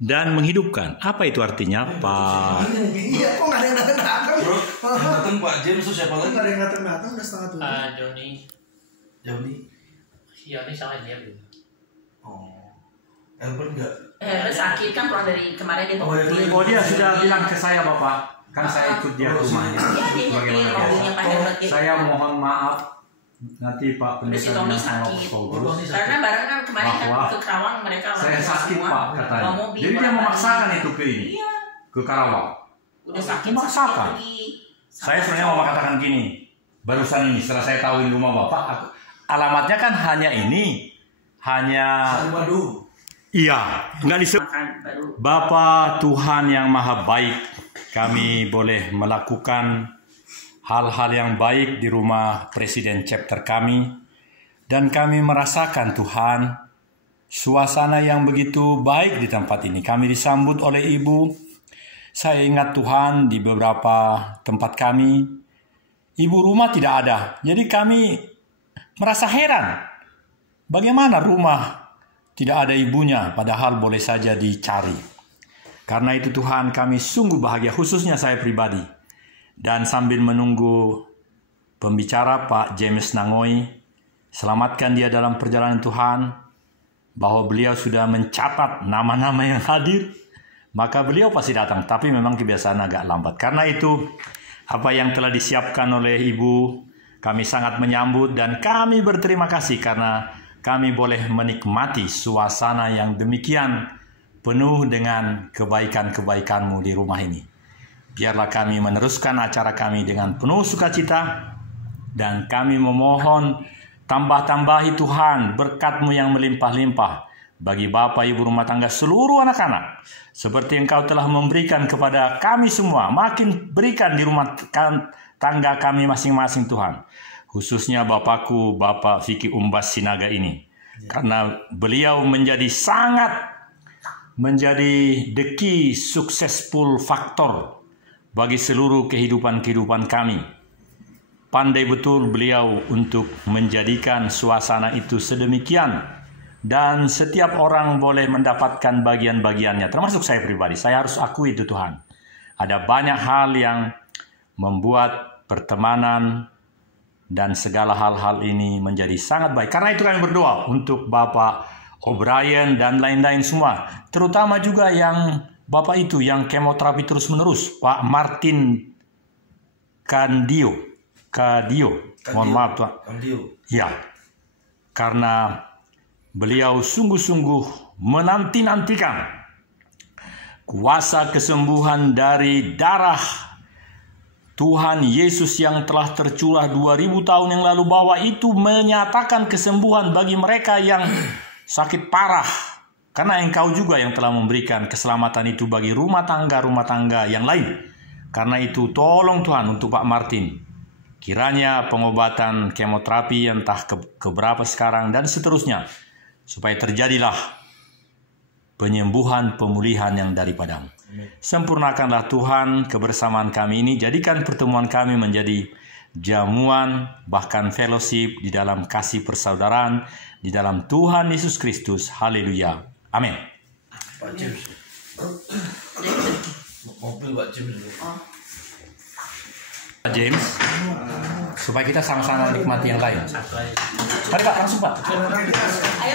dan menghidupkan. Apa itu artinya, Pak? Iya, kok nggak ada yang datang-datang? Yang datang Pak James itu siapa lagi? Nggak ada yang datang-datang, udah setengah tujuh. Joni sama dia belum. Oh, Elben enggak? Sakit kan pulang dari kemarin dia tuh. Oh, dia sudah bilang ke saya, Bapak. Kan saya ikut dia ke rumahnya. Saya mohon maaf. Nanti Pak Pendeta Tony sakit. Karena bareng kan kemarin kan ke Karawang mereka. Saya sakit Pak katanya. Jadi dia memaksakan itu ke ini. Iya. Ke Karawang. Udah sakit Memaksakan. Saya sebenarnya mau katakan gini. Barusan ini setelah saya tahu di rumah Bapak, alamatnya kan hanya ini. Hanya iya, enggak disebut. Bapa Tuhan yang Maha Baik, kami boleh melakukan hal-hal yang baik di rumah Presiden chapter kami, dan kami merasakan Tuhan suasana yang begitu baik di tempat ini. Kami disambut oleh Ibu. Saya ingat Tuhan di beberapa tempat kami, ibu rumah tidak ada. Jadi kami merasa heran, bagaimana rumah tidak ada ibunya, padahal boleh saja dicari. Karena itu Tuhan, kami sungguh bahagia, khususnya saya pribadi. Dan sambil menunggu pembicara Pak James Nangoy, selamatkan dia dalam perjalanan Tuhan, bahwa beliau sudah mencatat nama-nama yang hadir, maka beliau pasti datang. Tapi memang kebiasaan agak lambat. Karena itu, apa yang telah disiapkan oleh Ibu, kami sangat menyambut dan kami berterima kasih karena kami boleh menikmati suasana yang demikian penuh dengan kebaikan-kebaikan-Mu di rumah ini. Biarlah kami meneruskan acara kami dengan penuh sukacita, dan kami memohon tambah-tambahi Tuhan berkat-Mu yang melimpah-limpah bagi Bapak Ibu rumah tangga seluruh anak-anak, seperti Engkau telah memberikan kepada kami semua. Makin berikan di rumah tangga kami masing-masing Tuhan, khususnya Bapakku, Bapak Vicky Umbas Sinaga ini, karena beliau menjadi the key successful factor bagi seluruh kehidupan kami. Pandai betul beliau untuk menjadikan suasana itu sedemikian, dan setiap orang boleh mendapatkan bagian-bagiannya, termasuk saya pribadi. Saya harus akui itu Tuhan. Ada banyak hal yang membuat pertemanan dan segala hal-hal ini menjadi sangat baik. Karena itu kami berdoa untuk Bapak O'Brien dan lain-lain semua, terutama juga yang Bapak itu yang kemoterapi terus-menerus, Pak Martin Kadio. Mohon maaf Tuhan. Ya, karena beliau sungguh-sungguh menanti-nantikan kuasa kesembuhan dari darah Tuhan Yesus yang telah tercurah 2000 tahun yang lalu, bahwa itu menyatakan kesembuhan bagi mereka yang sakit parah. Karena Engkau juga yang telah memberikan keselamatan itu bagi rumah tangga yang lain. Karena itu tolong Tuhan untuk Pak Martin. Kiranya pengobatan kemoterapi entah keberapa sekarang dan seterusnya, supaya terjadilah penyembuhan, pemulihan yang daripadamu. Sempurnakanlah Tuhan kebersamaan kami ini. Jadikan pertemuan kami menjadi jamuan, bahkan fellowship di dalam kasih persaudaraan, di dalam Tuhan Yesus Kristus. Haleluya. Amin. Pak James. Mobil Pak James dulu. Pak James, supaya kita sama-sama nikmati yang lain. Mari Pak, langsung Pak.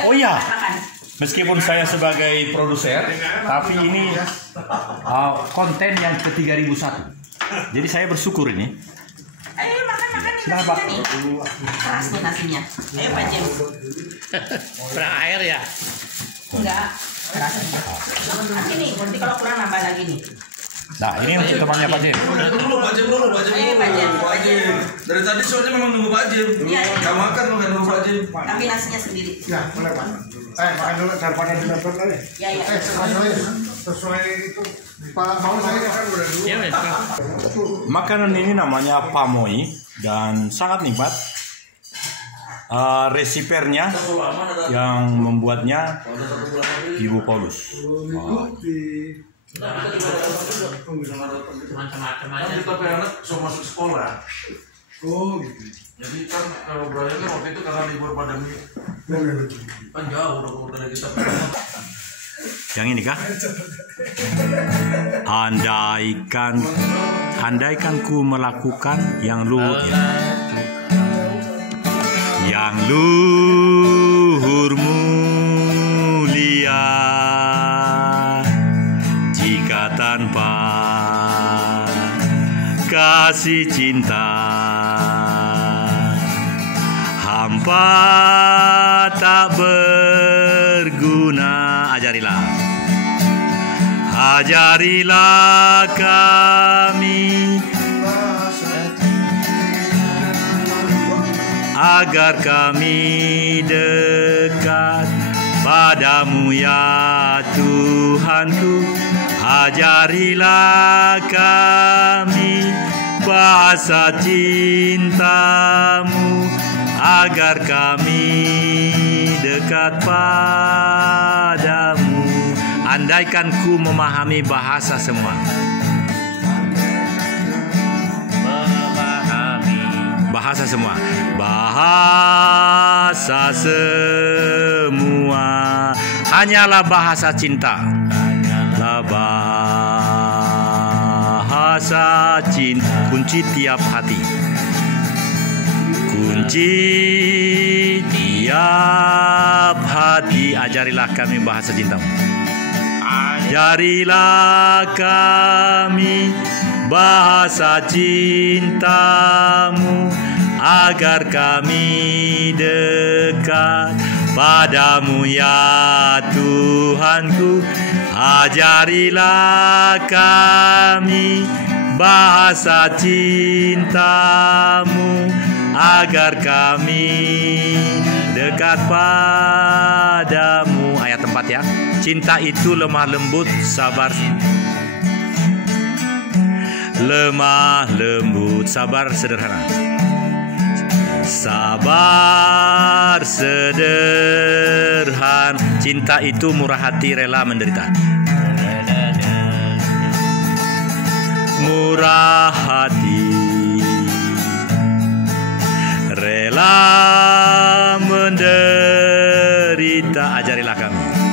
Oh iya, meskipun saya sebagai produser, tapi ini konten yang ke-3001. Jadi saya bersyukur ini. Ayo makan Silakan Pak. keras nih nasinya. Ayo Pak James. Kurang air ya? Enggak. Keras nih. Nanti nih, nanti kalau kurang nambah lagi nih. Nah, ini untuk temannya Pak James. Dulu Pak James. Pak James. Dari tadi soalnya memang nunggu Pak James. Iya. Gak makan nunggu Pak James. Ambil nasinya sendiri. Ya, boleh Pak. Makan dulu daripada di laptop kali. Ya. Sesuai itu. Pak, mau saya kan udah dulu. Iya, Makanan ini namanya pamoi dan sangat nikmat. Resipernya yang membuatnya Ibu Paulus. Macam-macam Kan aja. kita anak so masuk sekolah. Oh gitu. Jadi kan kalau Brian kan waktu itu karena libur pandemi kan jauh udah dari kita. Yang ini kah? Andaikan ku melakukan yang luhur mulia, jika tanpa kasih cinta hampa tak berguna. Ajarilah kami agar kami dekat padamu ya Tuhanku. Ajarilah kami bahasa cintamu agar kami dekat padamu. Andaikan ku memahami bahasa semua. Bahasa semua. Bahasa semua hanyalah bahasa cinta. Bahasa cinta, kunci tiap hati. Kunci tiap hati. Ajarilah kami bahasa cintamu. Ajarilah kami bahasa cintamu agar kami dekat padamu ya Tuhanku. Ajarilah kami bahasa cintamu agar kami dekat padamu. Ayat 4 ya. Cinta itu lemah lembut, sabar. Lemah lembut, sabar sederhana. Sabar sederhana. Cinta itu murah hati, rela menderita. Murah hati, rela menderita. Ajarilah kami.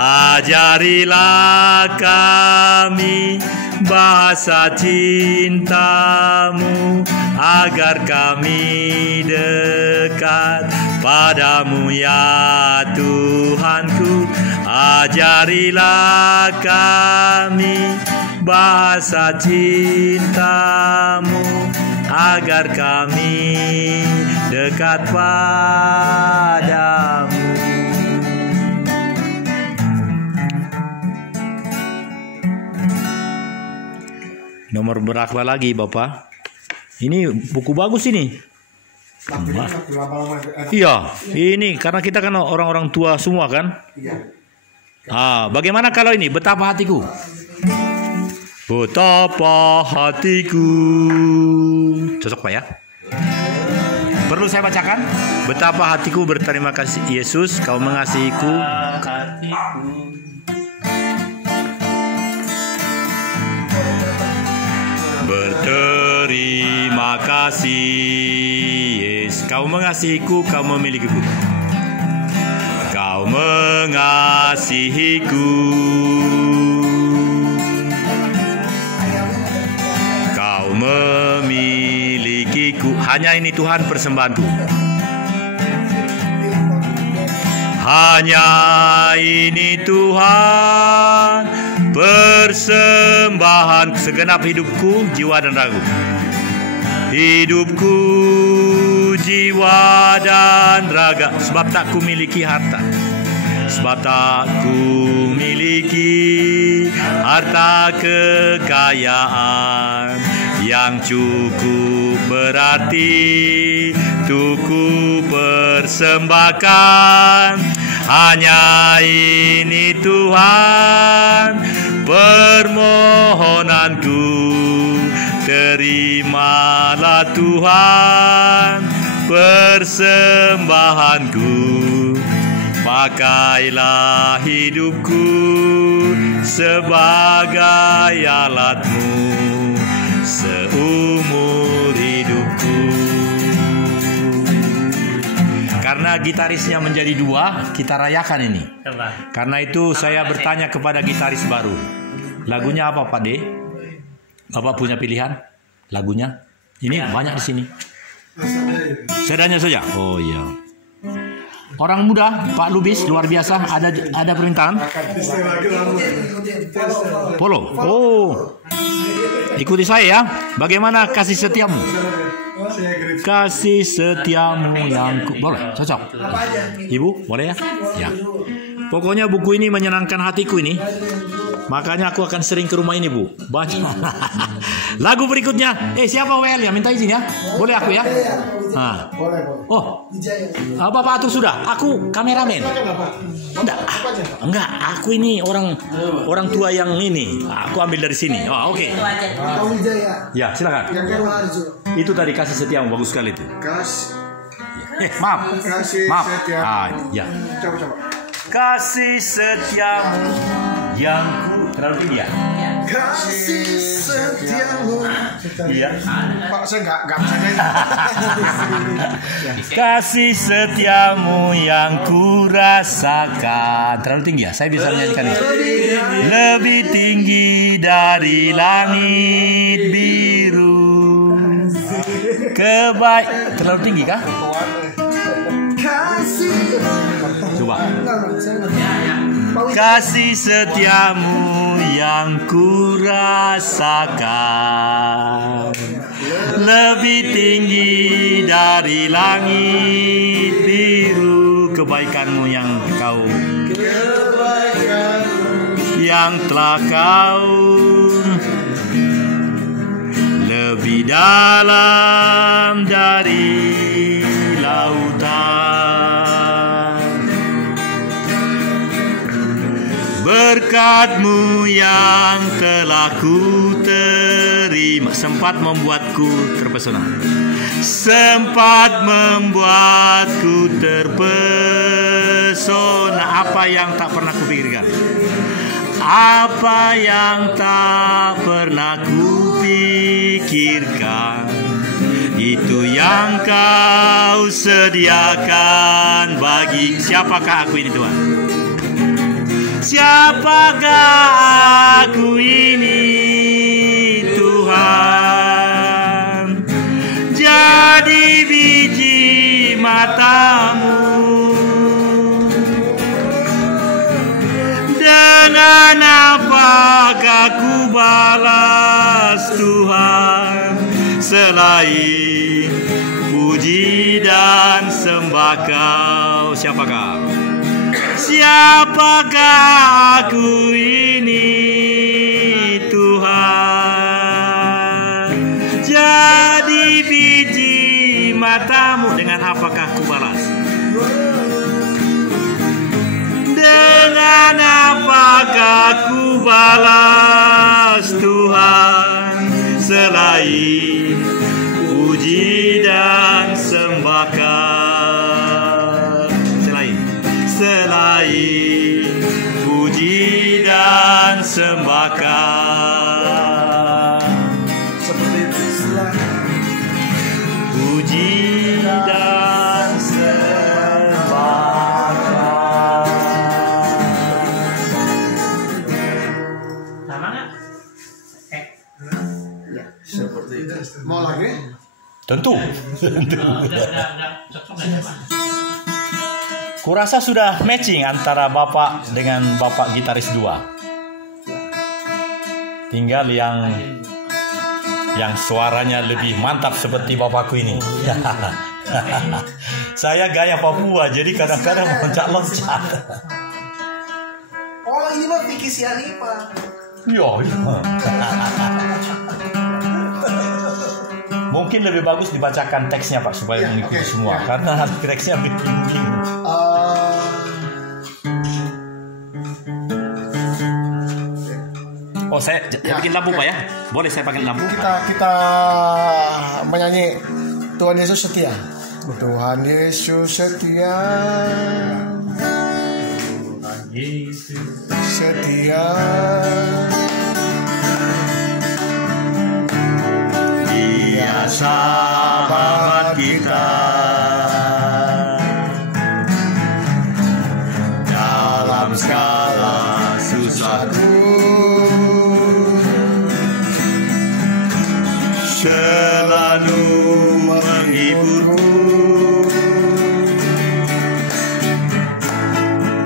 Ajarilah kami bahasa cintamu agar kami dekat padamu ya Tuhanku. Ajarilah kami bahasa cintamu agar kami dekat padamu. Nomor berapa lagi Bapak? Ini buku bagus ini. Iya, ini karena kita kan orang-orang tua semua kan. Bagaimana kalau ini? Betapa hatiku. Betapa hatiku. Cocok Pak ya? Perlu saya bacakan? Betapa hatiku berterima kasih Yesus, kau mengasihiku. Berterima kasih Yesus, kau mengasihiku, kau memilikiku. Kau mengasihiku, kau memilikiku. Hanya ini Tuhan persembahanku. Hanya ini Tuhan persembahan segenap hidupku, jiwa dan ragu. Hidupku, jiwa dan raga. Sebab tak ku miliki harta, sebab tak ku miliki harta kekayaan yang cukup berarti untuk ku persembahkan. Hanya ini Tuhan permohonanku, terimalah Tuhan persembahanku. Pakailah hidupku sebagai alatmu seumur hidupku. Karena karena gitarisnya menjadi 2, kita rayakan ini. Coba. Karena itu saya bertanya kepada gitaris baru. Lagunya apa Pak D? Bapak punya pilihan? Lagunya? Ini banyak di sini. Seadanya saja. Oh iya. Orang muda, Pak Lubis, luar biasa. Ada perintahan? Polo. Oh. Ikuti saya ya. Bagaimana kasih setiamu? Kasih setiamu yang boleh, cocok. Ibu, boleh ya? Ya. Pokoknya buku ini menyenangkan hatiku ini. Makanya aku akan sering ke rumah ini, Bu. Banyak. Lagu berikutnya. Siapa WL ya? Minta izin ya. Boleh aku ya? Nah. Oh. Bapak atur sudah. Aku kameramen. Enggak. Aku ini orang tua yang ini. Aku ambil dari sini. Oh, oke. Ya, silakan. Itu tadi kasih setiamu, bagus sekali itu. Maaf. Maaf. Ya. Coba. Kasih setiamu yang terlalu tinggi ya? Kasih setiamu. Iya. Pak, saya nggak bisa nyanyi. Kasih setiamu yang kurasakan. Terlalu tinggi ya? Saya bisa menyanyikan itu. Lebih tinggi dari langit biru. Terlalu tinggi kah? Coba. Kasih setiamu yang kurasakan lebih tinggi dari langit biru. Kebaikanmu yang telah kau lebih dalam dari lautan. Berkat-Mu yang telah ku terima sempat membuatku terpesona. Sempat membuatku terpesona. Apa yang tak pernah kupikirkan? Apa yang tak pernah kupikirkan? Itu yang Kau sediakan bagi. Siapakah aku ini, Tuhan? Siapakah aku ini, Tuhan? Jadi biji mata-Mu. Dengan apakah ku balas, Tuhan, selain puji dan sembah Kau? Siapakah aku ini, Tuhan? Jadi biji mata-Mu. Dengan apakah ku balas? Dengan apakah ku balas, Tuhan, selain puji dan sembah Kau? Selain puji dan sembah Kau. Puji dan sembah Kau. Sama nggak? Seperti itu. Mau lagi? Tentu. Udah cocok nggak Pak? Kurasa sudah matching antara Bapak dengan Bapak gitaris 2. Tinggal yang suaranya lebih mantap seperti Bapakku ini. Saya gaya Papua, jadi kadang-kadang loncat-loncat. Oh, ini mah Vicky Siani, Pak. Iya. Mungkin lebih bagus dibacakan teksnya, Pak, supaya mengikuti semua. Karena teksnya bingung. Oh, saya bikin lampu, Pak ya? Boleh saya pakai lampu? Kita menyanyi Tuhan Yesus setia. Tuhan Yesus setia. Setia. Dia sahabat kita. susahku, selalu menghiburku,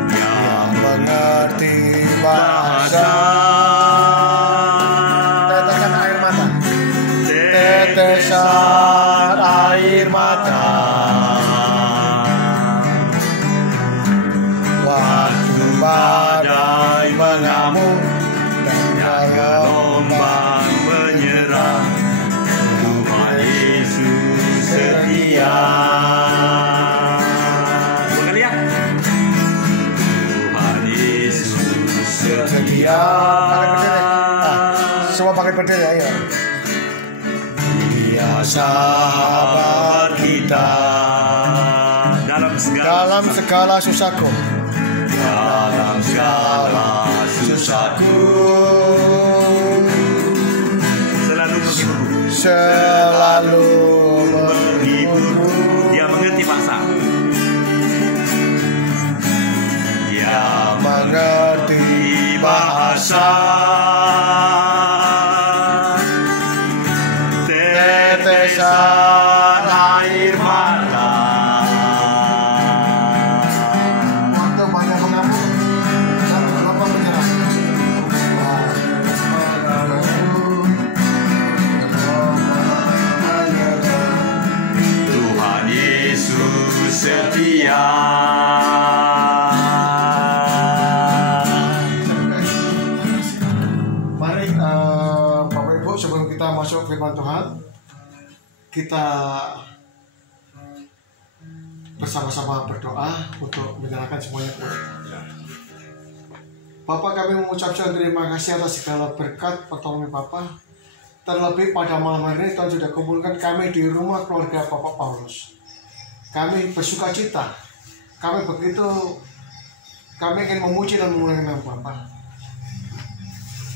yang mengerti bahasa. Tetesan air mata, tetesan air mata, waktu badai mengamuk dan gelombang menyerang, Tuhan Yesus setia. Tuhan Yesus setia. Semua pakai pedal ya, ayo. Dia sahabat kita dalam segala susahku, dalam segala susahku, selalu menghiburku. Dia mengerti bahasa. Dia mengerti bahasa. Tetesan air mata, Waktu banyak mengamuk dan gelombang menyerang, Tuhan Yesus setia. Mari Bapak Ibu, sebelum kita masuk firman Tuhan, kita bersama-sama berdoa untuk menyerahkan semuanya kepada Tuhan. Bapak, kami mengucapkan terima kasih atas segala berkat pertolongan Bapak. Terlebih pada malam hari ini Tuhan sudah kumpulkan kami di rumah keluarga Bapak Paulus. Kami bersuka cita. Kami ingin memuji dan memuliakan nama Bapak.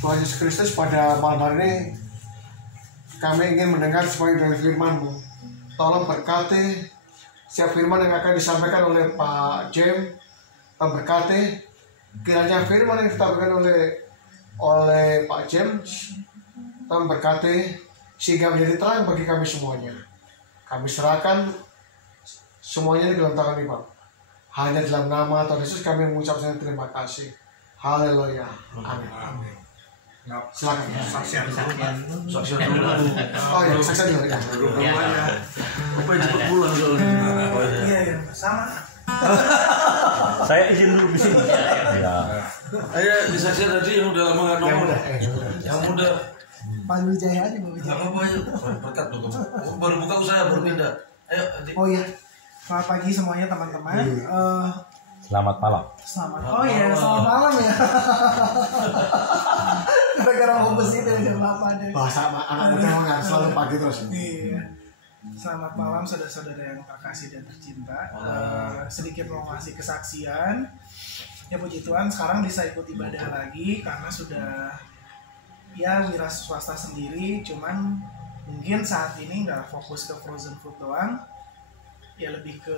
Tuhan Yesus Kristus, pada malam hari ini kami ingin mendengar semuanya dari firman-Mu. Tolong berkati setiap firman yang akan disampaikan oleh Pak Jem. Tolong berkati kiranya firman yang disampaikan oleh Pak Jem, tolong berkati sehingga menjadi terang bagi kami semuanya. Kami serahkan semuanya di dalam tangan Bapak. Hanya dalam nama Tuhan Yesus kami mengucapkan terima kasih. Haleluya. Amin. Silakan. Saksian dulu. Oh ya, saksian dulu ya. Apa yang cepet pulang soalnya. Iya, sama. Saya izin dulu di sini. Ya. Ayo disaksian tadi yang udah lama nggak nongol. Yang udah. Pak Wijaya aja, Pak Wijaya. Nggak apa-apa ayo. Berkat tuh. Baru buka usaha baru pindah. Ayo. Oh iya. Selamat pagi semuanya teman-teman. Selamat malam. Selamat. Oh iya, selamat malam ya. Gara-gara fokus itu jam 8 deh. Bahasa anak muda memang selalu pagi terus. Iya. Selamat malam saudara-saudara yang terkasih dan tercinta. Sedikit mau ngasih kesaksian. Ya puji Tuhan, sekarang bisa ikut ibadah lagi karena sudah ya wira swasta sendiri. Cuman mungkin saat ini nggak fokus ke frozen food doang. Ya lebih ke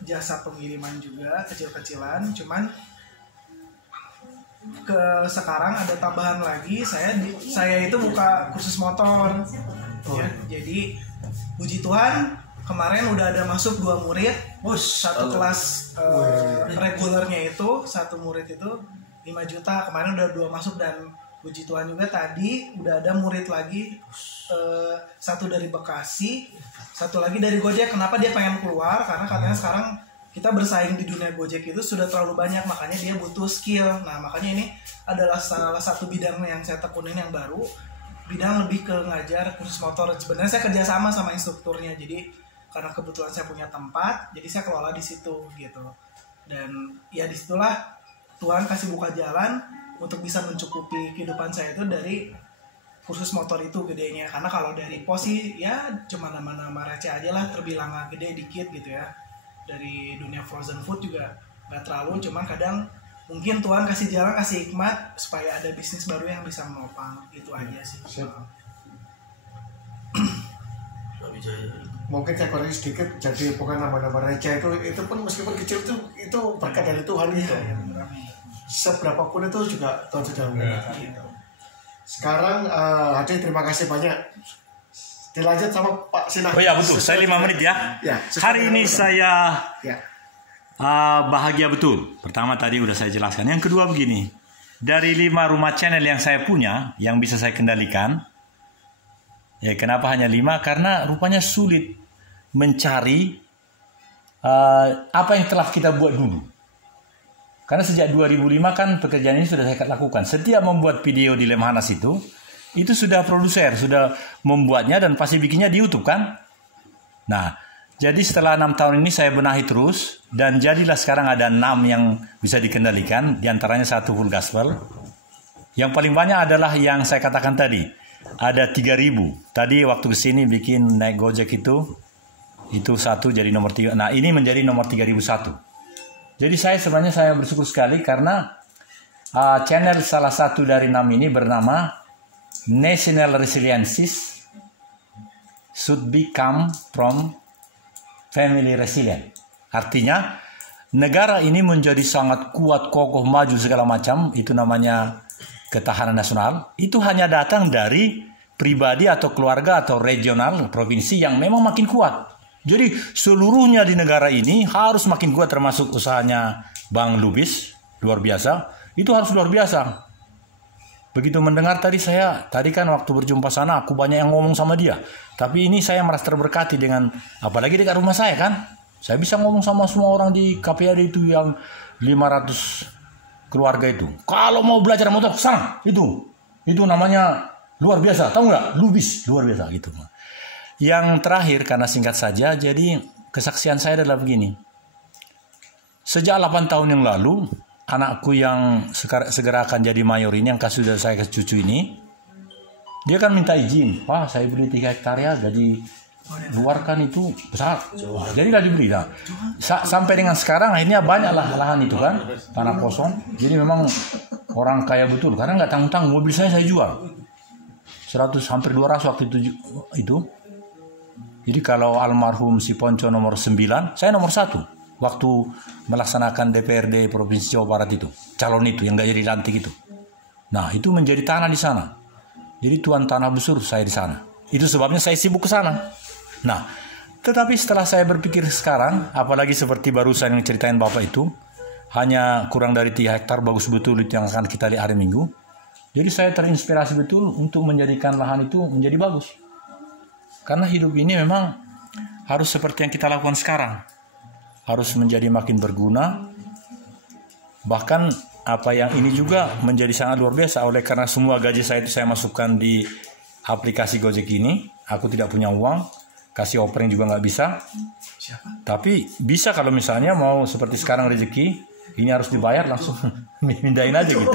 jasa pengiriman juga kecil-kecilan. Cuman sekarang ada tambahan lagi, saya itu buka kursus motor. Ya, jadi puji Tuhan kemarin udah ada masuk 2 murid. Satu kelas regulernya itu, satu murid itu 5 juta. Kemarin udah 2 masuk dan puji Tuhan juga tadi udah ada murid lagi, satu dari Bekasi, satu lagi dari Gojek. Kenapa dia pengen keluar? Karena katanya sekarang kita bersaing di dunia Gojek itu sudah terlalu banyak, makanya dia butuh skill. Nah makanya ini adalah salah satu bidang yang saya tekunin yang baru, bidang lebih ke ngajar kursus motor. Sebenarnya saya kerjasama sama instrukturnya, jadi karena kebetulan saya punya tempat, jadi saya kelola di situ gitu. Dan ya disitulah Tuhan kasih buka jalan untuk bisa mencukupi kehidupan saya itu dari kursus motor itu gedenya. Karena kalau dari pos sih ya cuma nama-nama receh aja lah, terbilang gede dikit gitu ya. Dari dunia frozen food juga nggak terlalu, cuman kadang mungkin Tuhan kasih jalan, kasih hikmat supaya ada bisnis baru yang bisa menopang. Itu aja sih. Mungkin saya koreksi sedikit, jadi bukan nama-nama receh itu pun meskipun kecil itu berkat dari Tuhan gitu. seberapapun itu juga Tuhan sudah memberkati. Sekarang Ade, terima kasih banyak. Dilanjut sama Pak Sinah. Oh ya betul, saya 5 menit ya. Ya, hari ini saya ya. bahagia betul. Pertama tadi udah saya jelaskan. Yang kedua begini, dari 5 rumah channel yang saya punya, yang bisa saya kendalikan, ya kenapa hanya 5? Karena rupanya sulit mencari apa yang telah kita buat dulu. Karena sejak 2005 kan pekerjaan ini sudah saya lakukan. Setiap membuat video di Lemhanas itu sudah produser, sudah membuatnya dan pasti bikinnya di YouTube kan. Nah, jadi setelah 6 tahun ini saya benahi terus dan jadilah sekarang ada 6 yang bisa dikendalikan, diantaranya 1 full gospel. Yang paling banyak adalah yang saya katakan tadi, ada 3.000. Tadi waktu kesini bikin naik Gojek itu 1 jadi nomor 3. Nah, ini menjadi nomor 3.001. Jadi sebenarnya saya bersyukur sekali karena channel salah satu dari 6 ini bernama National Resiliences Should Become From Family Resilient. Artinya negara ini menjadi sangat kuat, kokoh, maju segala macam. Itu namanya ketahanan nasional. Itu hanya datang dari pribadi atau keluarga atau regional, provinsi yang memang makin kuat. Jadi seluruhnya di negara ini harus makin kuat, termasuk usahanya Bang Lubis, luar biasa. Itu harus luar biasa. Begitu mendengar tadi kan waktu berjumpa sana aku banyak yang ngomong sama dia. Tapi ini saya merasa terberkati dengan, apalagi dekat rumah saya kan. Saya bisa ngomong sama semua orang di KPAD itu yang 500 keluarga itu. Kalau mau belajar motor, sana. Itu namanya luar biasa. Tahu nggak? Lubis, luar biasa gitu. Yang terakhir, karena singkat saja, jadi kesaksian saya adalah begini. Sejak 8 tahun yang lalu, anakku yang segera akan jadi mayor ini, yang sudah saya kasih cucu ini, dia kan minta izin. Pak, saya beli 3 hektar ya, gaji luar kan itu besar. Jadilah dibeli. Nah, sampai dengan sekarang akhirnya banyaklah lahan itu kan, tanah kosong. Jadi memang orang kaya betul, karena nggak tanggung-tanggung. Mobil saya jual. 100 hampir 200 waktu itu. Jadi kalau almarhum si Ponco nomor 9, saya nomor 1 waktu melaksanakan DPRD Provinsi Jawa Barat itu, calon itu yang gak jadi lantik itu. Nah, itu menjadi tanah di sana. Jadi tuan tanah besar saya di sana. Itu sebabnya saya sibuk ke sana. Nah, tetapi setelah saya berpikir sekarang, apalagi seperti barusan yang ceritain Bapak itu, hanya kurang dari 3 hektar, bagus betul itu yang akan kita lihat hari Minggu. Jadi saya terinspirasi betul untuk menjadikan lahan itu menjadi bagus. Karena hidup ini memang harus seperti yang kita lakukan sekarang. Harus menjadi makin berguna. Bahkan apa yang ini juga menjadi sangat luar biasa. Oleh karena semua gaji saya itu saya masukkan di aplikasi Gojek ini. Aku tidak punya uang. Kasih offering juga nggak bisa. Tapi bisa kalau misalnya mau seperti sekarang rezeki. Ini harus dibayar langsung. Mindahin aja gitu.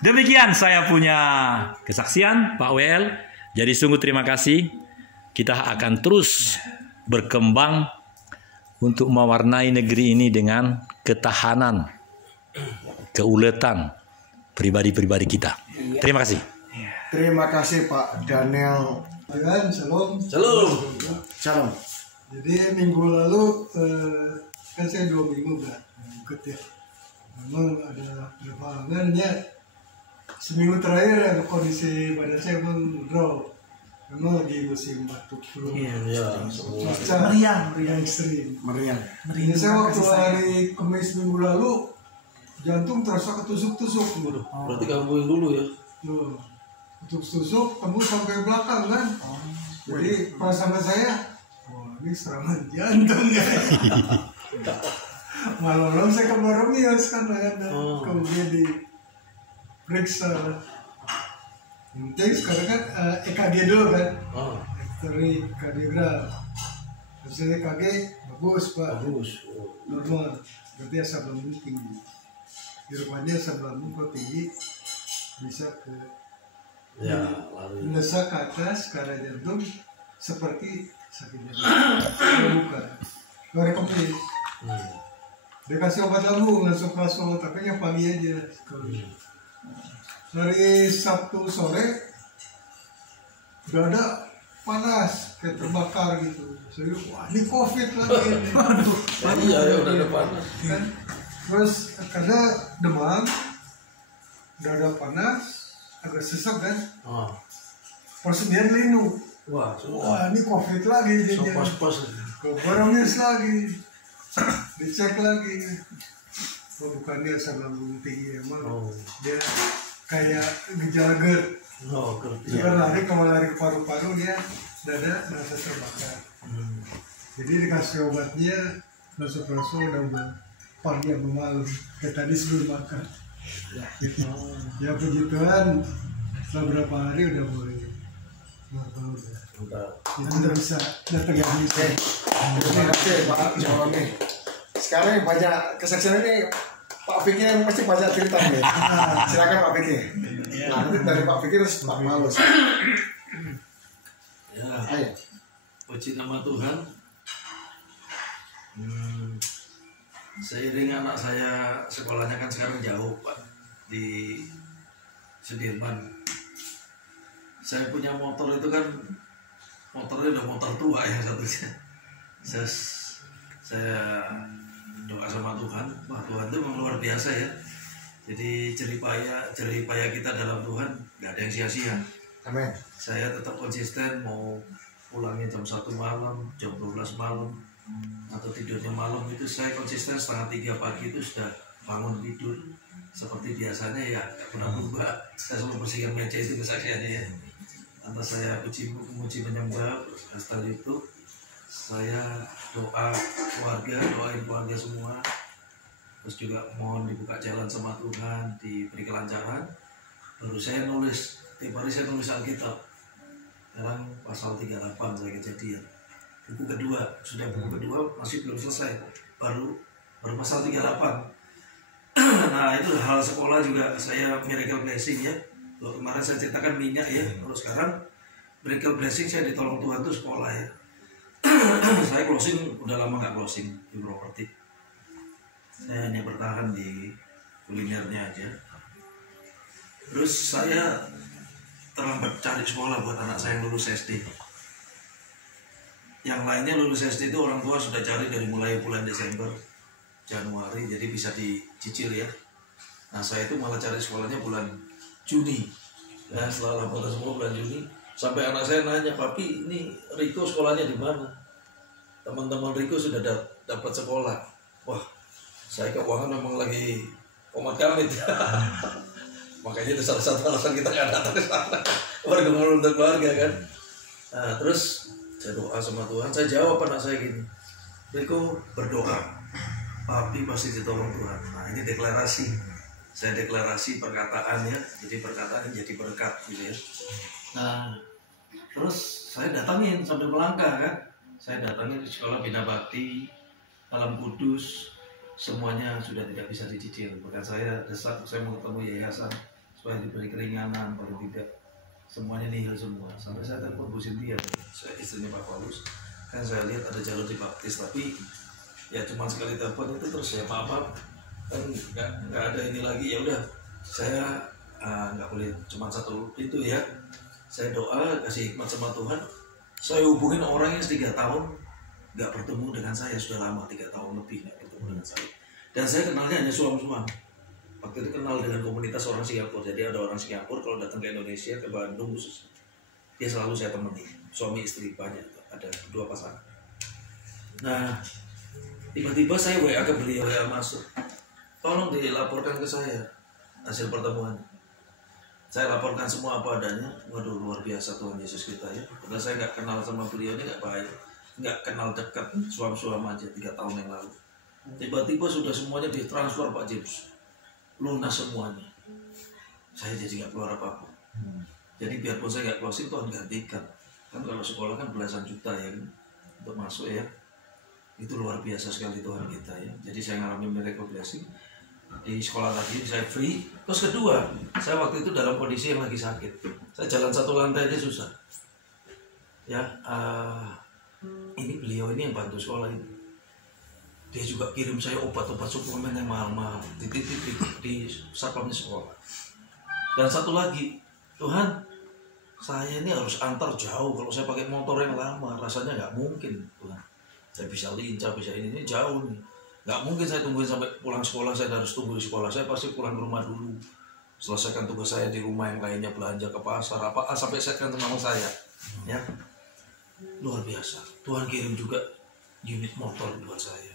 Demikian saya punya kesaksian Pak WL. Jadi sungguh terima kasih. Kita akan terus berkembang untuk mewarnai negeri ini dengan ketahanan, keuletan pribadi-pribadi kita. Terima kasih. Terima kasih Pak Daniel. Shalom. Shalom. Jadi minggu lalu kan saya 2 minggu nggak ikut ya. Memang ada perkembangannya. Seminggu terakhir ada kondisi badan saya memang drop. Memang lagi musim batuk flu. Meriang ekstrim. Meriang. Jadi saya waktu hari Kamis minggu lalu jantung terasa ketusuk-tusuk. Berarti kamu yang dulu ya? Ketusuk-tusuk, tembus sampai belakang kan. Jadi perasaan saya, wah ini serangan jantung ya. Malam-malam saya ke Baromios kan, kemudian diperiksa. Penting sekarang kan EKG dulu kan, ekstri kardiogram. Hasil EKG bagus Pak, normal. Berarti asam lambung tinggi. Di rupanya asam lambung kok tinggi bisa ke mendesak ke atas ke arah jantung seperti sakit jantung. Bukan, luar komplit. Dia kasih obat lambung langsung masuk, tapi yang pagi aja. Dari Sabtu sore udah ada panas kayak terbakar gitu. Saya wah ini COVID lagi. Iya ya udah ada panas. Kan Terus karena demam, dada panas, agak sesak kan. Persediaan linu. Wah, ini COVID lagi jadinya. Koronavirus lagi. Dicek lagi. Bukan dia asam lambung tinggi emang. Dia kayak gejala GERD. Juga lari ke paru-paru, dia dada merasa terbakar. Jadi dikasih obatnya langsung double pagi sama malam. Kayak tadi sebelum makan. Ya puji Tuhan, setelah berapa hari udah mulai normal udah. Itu udah bisa datang ke sini. Terima kasih Pak Jawami. Sekarang yang banyak kesaksian ini Pak Fikri yang pasti banyak cerita nih. Silakan Pak Fikri. Nah, nanti dari Pak Fikri terus Pak Malus. Ya, Ayo. puji nama Tuhan. Seiring anak saya sekolahnya kan sekarang jauh Pak, di Sudirman. Saya punya motor itu kan, motornya udah motor tua ya satunya. Saya doa sama Tuhan, wah Tuhan itu memang luar biasa ya. Jadi jeripaya kita dalam Tuhan nggak ada yang sia-sia. Amin. Saya tetap konsisten, mau pulangnya jam 1 malam, jam 12 malam, atau tidurnya malam itu saya konsisten 2:30 pagi itu sudah bangun tidur seperti biasanya ya, nggak pernah berubah. Saya selalu bersihkan meja itu kesaksiannya ya. Tanpa saya memuji menyembah, setelah itu saya doain keluarga semua, terus juga mohon dibuka jalan sama Tuhan, diberi kelancaran. Baru saya nulis, tiap hari saya tulis Alkitab. Sekarang pasal 38 saya Kejadian. Buku kedua, sudah buku kedua masih belum selesai, baru pasal 38. Nah itu hal sekolah juga saya miracle blessing ya. Kalau kemarin saya ceritakan minyak ya, kalau sekarang miracle blessing saya ditolong Tuhan tuh sekolah ya. Saya closing udah lama nggak closing di properti. Saya hanya bertahan di kulinernya aja. Terus saya terlambat cari sekolah buat anak saya yang lulus SD. Yang lainnya lulus SD itu orang tua sudah cari dari mulai bulan Desember, Januari, jadi bisa dicicil ya. Nah saya itu malah cari sekolahnya bulan Juni. Ya setelah laporan semua bulan Juni, sampai anak saya nanya, "Papi, ini Riko sekolahnya di mana?" Teman-teman Riko sudah dapat sekolah. Wah, saya keuangan memang lagi komat kamit. Makanya itu salah satu alasan kita nggak datang ke sana. Bergumul untuk keluarga kan. Nah, terus saya doa sama Tuhan, saya jawab anak saya gini, Riko berdoa, Papi pasti ditolong Tuhan. Nah ini deklarasi, saya deklarasi perkataannya, jadi perkataan jadi berkat gitu ya. Nah terus saya datangin sambil melangkah kan, saya datangin di sekolah Bina Bakti, Alam Kudus, semuanya sudah tidak bisa dicicil. Bahkan saya desak, saya mau ketemu yayasan supaya diberi keringanan, paling tidak semuanya nihil semua. Sampai saya telepon Bu Cynthia, saya istrinya Pak Paulus, kan saya lihat ada jalur di Baptis, tapi ya cuma sekali telepon itu terus ya maaf kan nggak ada ini lagi. Ya udah saya nggak boleh cuma satu pintu ya. Saya doa kasih hikmat sama Tuhan. Saya hubungin orang yang 3 tahun nggak bertemu dengan saya, sudah lama 3 tahun lebih nggak bertemu dengan saya. Dan saya kenalnya hanya suam-suam. Waktu itu kenal dengan komunitas orang Singapura. Jadi ada orang Singapura kalau datang ke Indonesia, ke Bandung khusus, dia selalu saya temani. Suami istri banyak, ada 2 pasangan. Nah, tiba-tiba saya WA ke beliau, ya masuk. Tolong dilaporkan ke saya hasil pertemuan. Saya laporkan semua apa adanya. Waduh, luar biasa Tuhan Yesus kita ya. Karena saya nggak kenal sama beliau ini nggak baik, nggak kenal dekat, suam-suam aja 3 tahun yang lalu. Tiba-tiba sudah semuanya ditransfer Pak James. Lunas semuanya. Saya jadi nggak keluar apa-apa. Jadi biarpun saya nggak closing, Tuhan gantikan. Kan kalau sekolah kan belasan juta ya untuk masuk ya. Itu luar biasa sekali Tuhan kita ya. Jadi saya ngalamin miracle blessing di sekolah tadi, saya free. Terus kedua, saya waktu itu dalam kondisi yang lagi sakit. Saya jalan 1 lantai aja susah. Ya, ini beliau ini yang bantu sekolah ini. Dia juga kirim saya obat-obat suplemen yang mahal-mahal di satpamnya sekolah. Dan satu lagi, Tuhan, saya ini harus antar jauh. Kalau saya pakai motor yang lama, rasanya nggak mungkin, Tuhan. Saya bisa lincah, bisa ini jauh nih. Nggak mungkin saya tungguin sampai pulang sekolah, saya harus tunggu di sekolah. Saya pasti pulang ke rumah dulu, selesaikan tugas saya di rumah, yang lainnya belanja ke pasar apa sampai setkan sama saya. Ya, luar biasa. Tuhan kirim juga unit motor buat saya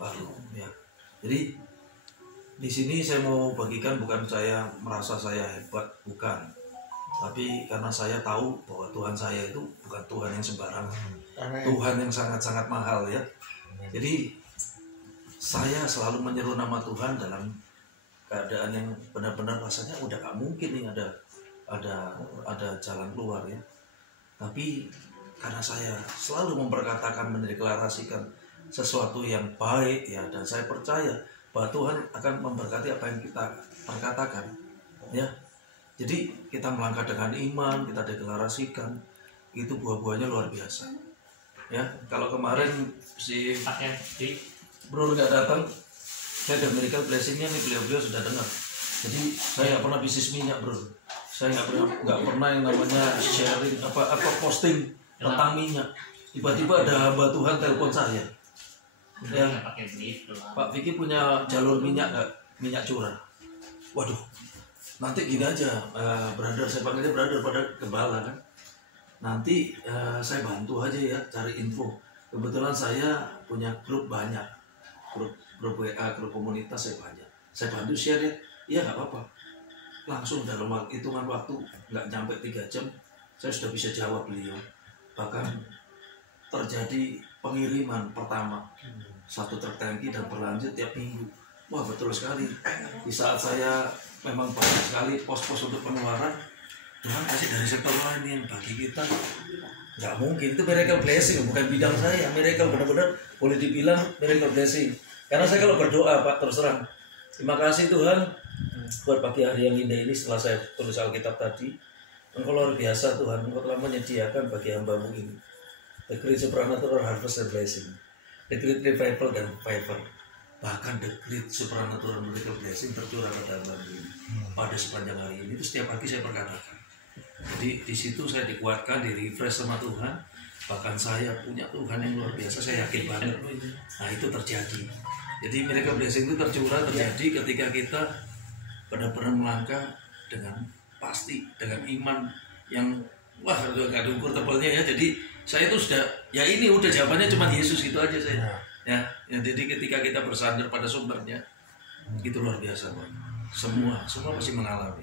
baru. Ya, jadi di sini saya mau bagikan, bukan saya merasa saya hebat, bukan. Tapi karena saya tahu bahwa Tuhan saya itu bukan Tuhan yang sembarangan. Tuhan yang sangat-sangat mahal ya. Jadi saya selalu menyeru nama Tuhan dalam keadaan yang benar-benar rasanya udah gak mungkin nih ada jalan keluar ya. Tapi karena saya selalu memperkatakan, mendeklarasikan sesuatu yang baik ya, dan saya percaya bahwa Tuhan akan memberkati apa yang kita perkatakan ya. Jadi kita melangkah dengan iman, kita deklarasikan, itu buah-buahnya luar biasa ya. Kalau kemarin si bro nggak datang, saya ada miracle blessingnya nih, beliau sudah dengar. Jadi saya nggak pernah bisnis minyak bro, saya nggak pernah yang namanya sharing apa posting tentang minyak. Tiba-tiba ada hamba Tuhan telepon saya ya, Pak Vicky punya jalur minyak nggak, minyak curah. Waduh, nanti gini aja, brother, saya panggilnya brother pada gembala kan. Nanti saya bantu aja ya cari info. Kebetulan saya punya grup banyak, grup WA, grup komunitas saya banyak. Saya bantu share ya, iya nggak apa-apa. Langsung dalam hitungan waktu nggak nyampe 3 jam, saya sudah bisa jawab beliau. Bahkan terjadi pengiriman pertama 1 truk tangki dan berlanjut tiap minggu. Wah betul sekali. Di saat saya memang banyak sekali pos-pos untuk pengeluaran, Tuhan kasih dari sektor lain yang bagi kita nggak mungkin. Itu miracle blessing, bukan bidang saya. Miracle benar-benar boleh dibilang miracle blessing. Karena saya kalau berdoa Pak, terus terang, terima kasih Tuhan buat pagi hari yang indah ini. Setelah saya tulis Alkitab tadi, Engkau luar biasa Tuhan, Engkau telah menyediakan bagi hamba-Mu ini the great supernatural harvest and blessing, the great revival dan revival. Bahkan the great supernatural miracle blessing tercurah ke dalam ini pada sepanjang hari ini. Itu setiap pagi saya perkatakan. Jadi di situ saya dikuatkan, di refresh sama Tuhan. Bahkan saya punya Tuhan yang luar biasa, saya yakin banget. Nah itu terjadi. Jadi miracle blessing itu terjadi ketika kita benar-benar melangkah dengan pasti, dengan iman yang wah gak ada ukur tebalnya ya. Jadi saya itu sudah, ya ini udah jawabannya cuma Yesus, gitu aja saya. Ya, jadi ketika kita bersandar pada sumbernya, itu luar biasa Pak. Semua pasti mengalami.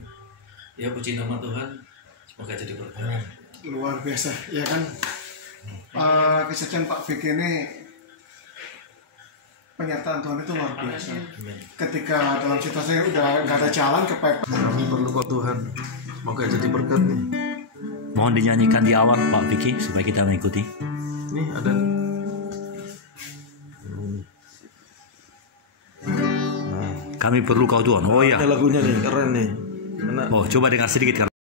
Ya puji nama Tuhan, semoga jadi berkat. Luar biasa, ya kan? Kesaksian Pak Vicky ini, penyertaan Tuhan itu luar biasa. Ketika dalam situasi udah nggak ada jalan ke PEP, kami perlu kok Tuhan, semoga jadi berkat nih. Mohon dinyanyikan di awal Pak Vicky supaya kita mengikuti. Nih ada. Kami perlu Kau Tuhan. Oh ya. Ada lagunya nih, keren nih. Oh coba dengar sedikit karena